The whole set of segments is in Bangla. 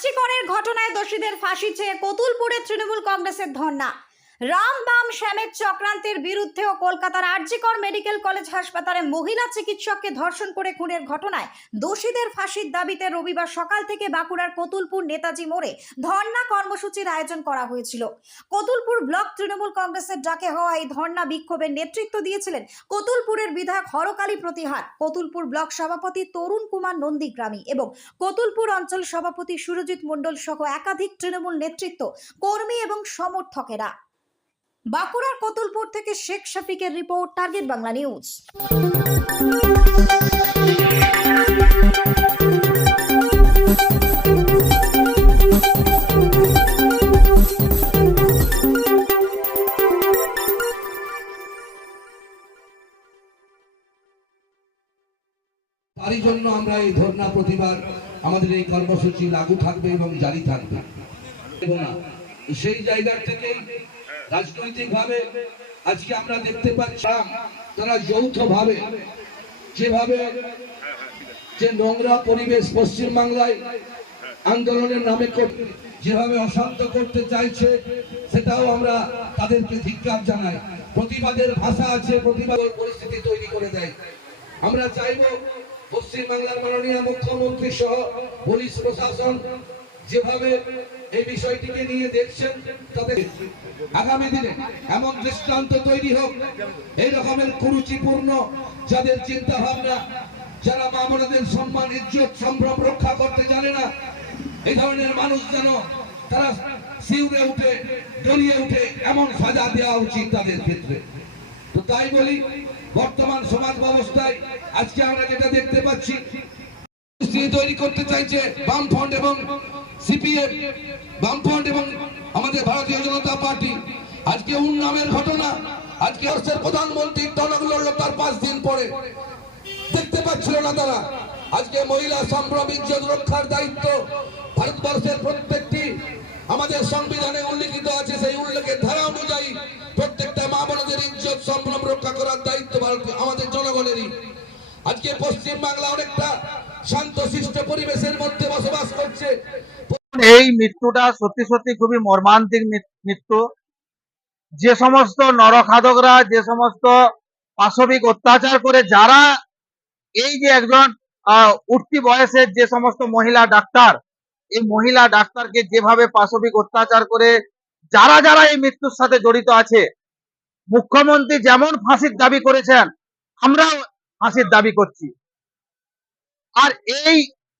আরজি করের ঘটনায় দোষীদের ফাঁসি চেয়ে কতুলপুরে তৃণমূল কংগ্রেসের ধর্ণা। রামবাম শ্যামের চক্রান্তের বিরুদ্ধেও কলকাতার আরজি কর মেডিকেল কলেজ হাসপাতালে মহিলা চিকিৎসককে ধর্ষণ করে খুনের ঘটনায় দোষীদের ফাঁসির দাবিতে রবিবার সকাল থেকে বাঁকুড়ার কতুলপুর নেতাজি মোড়ে ধর্ণা কর্মসূচির আয়োজন করা হয়েছিল। কতুলপুর ব্লক তৃণমূল কংগ্রেসের ডাকে হওয়া এই ধর্ণা বিক্ষোভের নেতৃত্ব দিয়েছিলেন কতুলপুরের বিধায়ক হরকালী প্রতিহার, কতুলপুর ব্লক সভাপতি তরুণ কুমার নন্দীগ্রামী এবং কতুলপুর অঞ্চল সভাপতি সুরজিৎ মণ্ডল সহ একাধিক তৃণমূল নেতৃত্ব, কর্মী এবং সমর্থকেরা। বাঁকুড়ার কতুলপুর থেকে শেখ শফিকের রিপোর্ট, টার্গেট বাংলা নিউজ। তারই জন্য আমরা এই ধর্ণা প্রতিবাদ আমাদের এই কর্মসূচি লাগু থাকবে এবং জারি থাকবে। সেই জায়গা থেকে রাজনৈতিকভাবে আজকে আমরা দেখতে পাচ্ছিলাম তারা যৌথভাবে যেভাবে যে নোংরা পরিবেশ পশ্চিমবাংলায় আন্দোলনের নামে যেভাবে অশান্ত করতে চাইছে, সেটাও আমরা তাদেরকে ধিক্কার জানাই। প্রতিবাদের ভাষা আছে, প্রতিবাদের পরিস্থিতি তৈরি করে দেয়। আমরা চাইব পশ্চিমবাংলার মাননীয় মুখ্যমন্ত্রী সহ পুলিশ প্রশাসন যেভাবে এই বিষয়টিকে নিয়ে দেখছেন, তাদের আগামী দিনে এমন দৃষ্টান্ত তৈরি হোক, এই রকমের কুরুচিপূর্ণ যাদের চিন্তা ভাবনা, যারা মা বোনদের সম্মান ইজ্জত সম্ভ্রম রক্ষা করতে জানে না, এই ধরনের মানুষ যেন তারা শিউরে উঠে ডরিয়ে উঠে এমন সাজা দেওয়া উচিত তাদের ক্ষেত্রে। তো তাই বলি, বর্তমান সমাজ ব্যবস্থায় আজকে আমরা যেটা দেখতে পাচ্ছি, তৈরি করতে চাইছে বামফ্রন্ট এবং সিপিএম, বামফ্রন্ট এবং আমাদের ভারতীয় জনতা পার্টি। আজকে উন্নামের ঘটনা, আজকে ভারতের প্রধানমন্ত্রী টনক লড়লো তার 5 দিন পরে, দেখতে পাচ্ছিল না তারা। আজকে মহিলা সম্ভ্রম ইজ্জত রক্ষার দায়িত্ব ভারতবর্ষের প্রত্যেকটি আমাদের সংবিধানে উল্লেখিত আছে। সেই উল্লেখের ধারা অনুযায়ী প্রত্যেকটা মা বোনদের ইজ্জত সম্ভ্রম রক্ষা করার দায়িত্ব আমাদের জনগণেরই। আজকে পশ্চিম বাংলা অনেকটা শান্তশিষ্ট পরিবেশের মধ্যে বসবাস করছে। এই মৃত্যুটা সত্যি সত্যি খুবই মর্মান্তিক মৃত্যু। যে সমস্ত নরখাদকরা, যে সমস্ত পাশবিক অত্যাচার করে, যারা এই যে একজন উঠতি বয়সের যে সমস্ত মহিলা ডাক্তার, এই মহিলা ডাক্তারকে যেভাবে পাশবিক অত্যাচার করে যারা যারা এই মৃত্যুর সাথে জড়িত আছে, মুখ্যমন্ত্রী যেমন ফাঁসির দাবি করেছেন, আমরাও ফাঁসির দাবি করছি। আর এই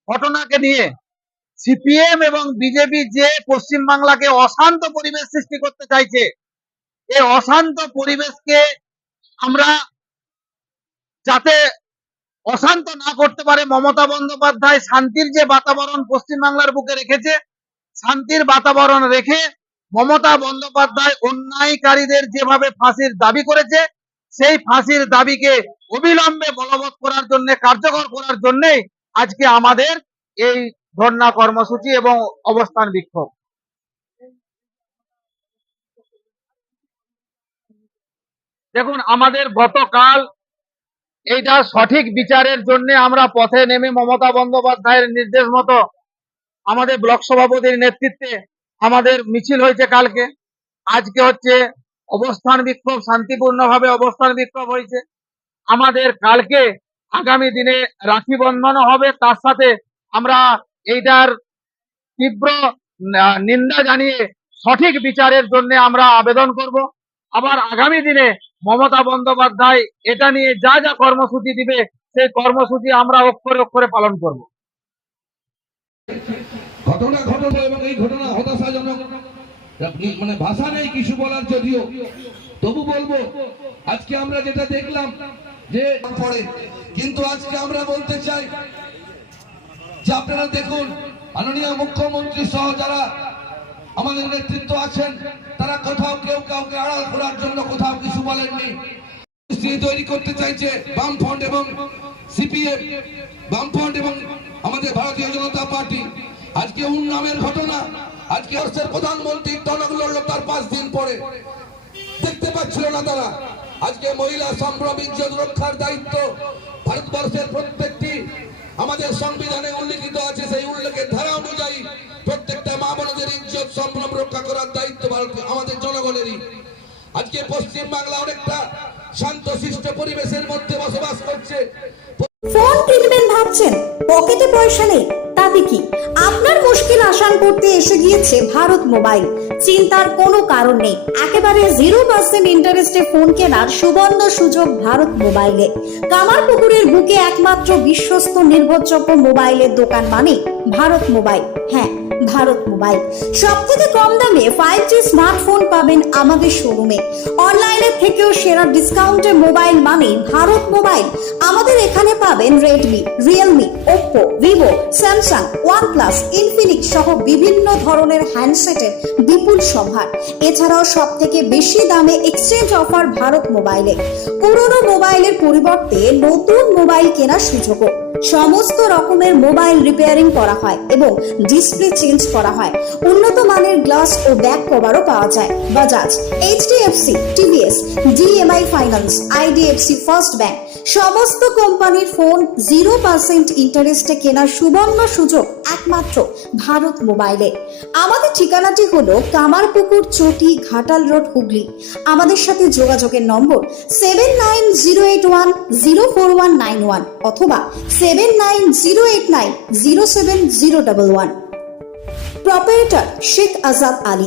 ঘটনাকে নিয়ে সিপিএম এবং বিজেপি যে পশ্চিমবাংলাকে অশান্ত পরিবেশ সৃষ্টি করতে চাইছে, এই অশান্ত পরিবেশকে আমরা যাতে অশান্ত না করতে পারে, মমতা বন্দ্যোপাধ্যায় শান্তির যে বাতাবরণ পশ্চিমবাংলার বুকে রেখেছে, শান্তির বাতাবরণ রেখে মমতা বন্দ্যোপাধ্যায় অন্যায়কারীদের যেভাবে ফাঁসির দাবি করেছে, সেই ফাঁসির দাবিকে অবিলম্বে বলবৎ করার জন্য, কার্যকর করার জন্য আজকে আমাদের এই ধর্ণা কর্মসূচি এবং অবস্থান বিক্ষোভ। দেখুন, আমাদের গতকাল এইটা সঠিক বিচারের জন্য আমরা পথে নেমে মমতা বন্দ্যোপাধ্যায়ের নির্দেশ মতো আমাদের ব্লক সভাপতির নেতৃত্বে আমাদের মিছিল হয়েছে কালকে। আজকে হচ্ছে অবস্থান বিক্ষোভ, শান্তিপূর্ণভাবে অবস্থান বিক্ষোভ হয়েছে। আমাদের কালকে আগামী দিনে রাখি বন্ধনও হবে। তার সাথে আমরা এইটার তীব্র নিন্দা জানিয়ে সঠিক বিচারের জন্য আমরা আবেদন করব। আবার আগামী দিনে মমতা বন্দ্যোপাধ্যায় এটা নিয়ে যা যা কর্মসূচি দিবে, সেই কর্মসূচি আমরা অক্ষরে অক্ষরে পালন করব। ঘটনা ঘটলো এবং এই ঘটনা হতাশাজনক, মানে ভাষা নেই কিছু বলার, যদিও তবু বলবো আজকে আমরা যেটা দেখলাম যে পড়ে, কিন্তু আজকে আমরা বলতে চাই যে আপনারা দেখুন, মাননীয় মুখ্যমন্ত্রী সহ যারা আমাদের নেতৃত্ব আছেন, তারা কোথাও কেউ কাউকে আড়াল করার জন্য কোথাও কিছু বলেননি। তৈরি করতে চাইছে বামফ্রন্ট এবং সিপিএম, বামফ্রন্ট এবং আমাদের ভারতীয় জনতা পার্টি। আজকে উন্নামের ঘটনা, আজকে ভারতের প্রধানমন্ত্রী টনক লড়লো তার 5 দিন পরে, দেখতে পাচ্ছিল না তারা। আজকে মহিলা সম্ভ্রম ইজ্জত রক্ষার দায়িত্ব ভারতবর্ষের প্রত্যেকটি আমাদের সংবিধানে উল্লেখিত আছে। সেই উল্লেখের ধারা অনুযায়ী দায়িত্ব আমাদের জনগণেরই। আজকে পশ্চিম বাংলা অনেকটা শান্তশিষ্ট পরিবেশের মধ্যে বসবাস করছে। ফোন কিনবেন ভাবছেন, পকেটে পয়সা নেই, তাতে কি? আপনার মুশকিল আসান করতে এসে গিয়েছে ভারত মোবাইল। চিন্তার কোনো কারণ নেই, একেবারে 0% ইন্টারেস্টে ফোন কেনার সুবর্ণ সুযোগ ভারত মোবাইলে। কামারপুকুরের বুকে একমাত্র বিশ্বস্ত নির্ভরযোগ্য মোবাইলের দোকান মানে ভারত মোবাইল। হ্যাঁ, ভারত মোবাইল। সবথেকে কম দামে 5G স্মার্টফোন পাবেন আমাদের শোরুমে। অনলাইনের থেকেও সেরা ডিসকাউন্টে মোবাইল মানে ভারত মোবাইল। আমাদের এখানে পাবেন Redmi, Realme, Oppo, Vivo, Samsung, OnePlus, Infinix সহ বিভিন্ন ধরনের হ্যান্ডসেটের বিপুল সম্ভার। এছাড়াও সব থেকে বেশি দামে এক্সচেঞ্জ অফার ভারত মোবাইলে। পুরনো মোবাইলের পরিবর্তে নতুন মোবাইল কেনার সুযোগও। সমস্ত রকমের মোবাইল রিপেয়ারিং করা হয় এবং ডিসপ্লে চেঞ্জ করা হয়। উন্নত মানের গ্লাস ও ব্যাক কভারও পাওয়া যায়। Bajaj, HDFC, TVS, DMI finance, IDFC first bank সমস্ত কোম্পানির ফোন 0% ইন্টারেস্টে কেনার সুবর্ণ সুযোগ একমাত্র ভারত মোবাইলে। আমাদের ঠিকানাটি হলো কামারপুকুর, চটি, ঘাটাল রোড, হুগলি। আমাদের সাথে যোগাযোগের নম্বর 7908104191 অথবা 7908907011। প্রপারেটর শেখ আজাদ আলী।